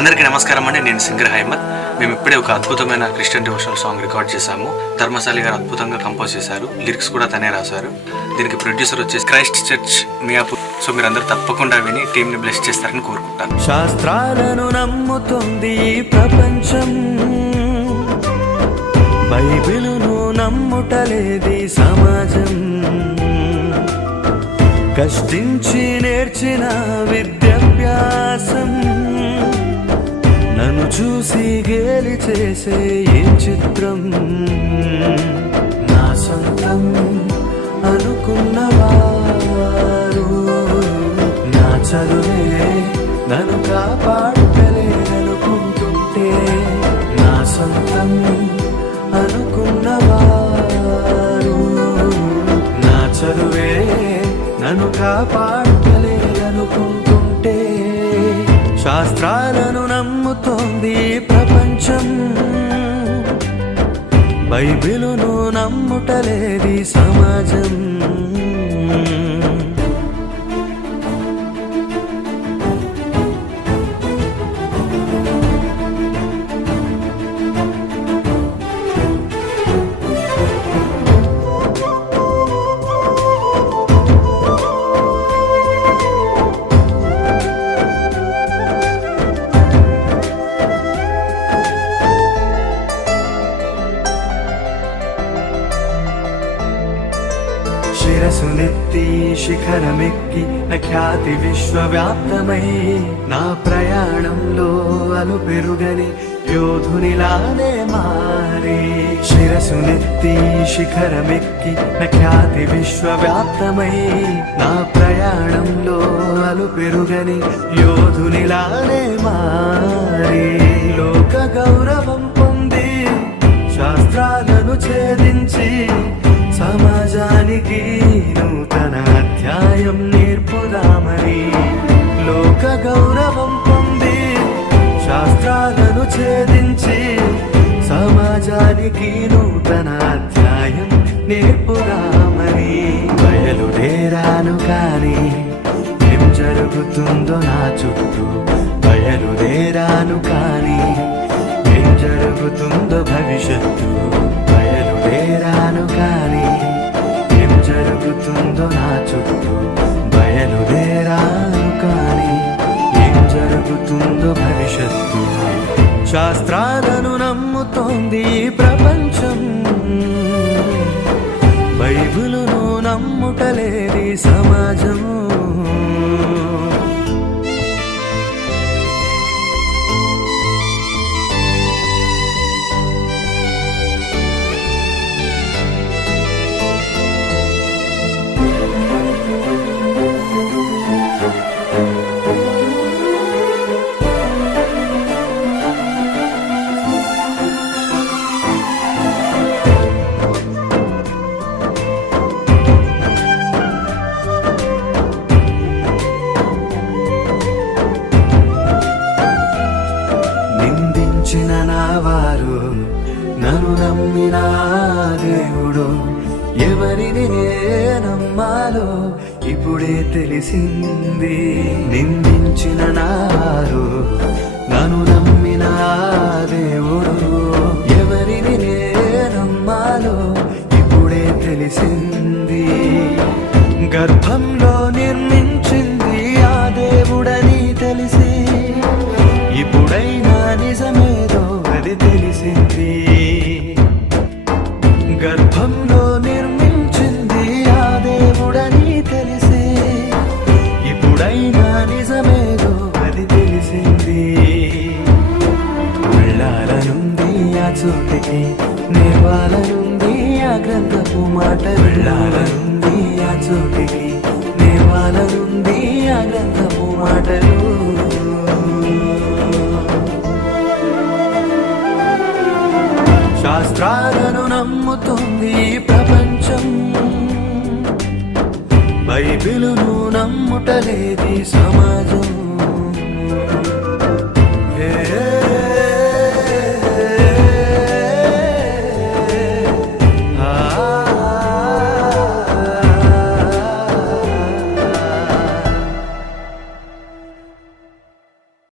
అందరికీ నమస్కారం అండి. నేను సింగర్ హైమత్. మేము ఇప్పుడే ఒక అద్భుతమైన క్రిస్టియన్ డివోషనల్ సాంగ్ రికార్డ్ చేశాము. ధర్మశాలి గారు అద్భుతంగా కంపోజ్ చేశారు. లిరిక్స్ కూడా తనే రాశారు. దీనికి ప్రొడ్యూసర్ వచ్చేసి క్రైస్ట్ చర్చ్ మియాపూర్. సో మీరు అందరూ తప్పకుండా విని టీంని బ్లెస్ చేస్తారని కోరుకుంటాను. శాస్త్రాలను నమ్ముతుంది ప్రపంచం. బైబిలును నమ్ముటలేది సమాజం. కష్టించి నేర్చిన విద్యాభ్యాసం. చూసి గేలి చేసే ఏ చిత్రం నా సొంతం అనుకున్నవారు నా చదువే నన్ను కాపాడలేదనుకుంటుంటే నా సొంతం అనుకున్నవారు నా చదువే నన్ను కాపాడలేదనుకుంటుంటే శాస్త్రాలను నమ్ముతోంది ప్రపంచం. బైబిలును నమ్ముటలేది సమాజం. శిఖరమెక్కి నా ఖ్యాతి విశ్వవ్యాప్తమై నా ప్రయాణంలో అలు పెరుగని యోధునిలానే మారే. శిరసు నెత్తి శిఖరమెక్కి నా ఖ్యాతి విశ్వవ్యాప్తమై నా ప్రయాణంలో అలు పెరుగని యోధునిలానే మారే. న్యాయం నేర్పుదామని లోక గౌరవం పొంది శాస్త్రాలను ఛేదించి సమాజానికి నూతన అధ్యాయం నేర్పుదామని బయలుదేరాను కానీ ఏం జరుగుతుందో నా చుట్టూ బయలుదేరాను కానీ ఏం జరుగుతుందో భవిష్యత్తు బయలుదేరాను కానీ బయలుదేరాను కానీ ఏం జరుగుతుందో భవిష్యత్తు. శాస్త్రాలను నమ్ముతోంది ప్రపంచం. బైబిలును నమ్ముటలేది సమాజం. నమ్మిన దేవుడు ఎవరిని నే నమ్మాలో ఇప్పుడే తెలిసింది. నిందించిన నారు నన్ను నమ్మిన దేవుడు ఎవరిని నే నమ్మాలో ఇప్పుడే తెలిసింది. గర్భం మాట వెళ్ళాలనుంది ఆ చోటికి నేవాలనుంది ఆ గ్రంథపు మాటలు శాస్త్రాలను నమ్ముతుంది ప్రపంచం. బైబిలును నమ్ముటలేది సమాజం.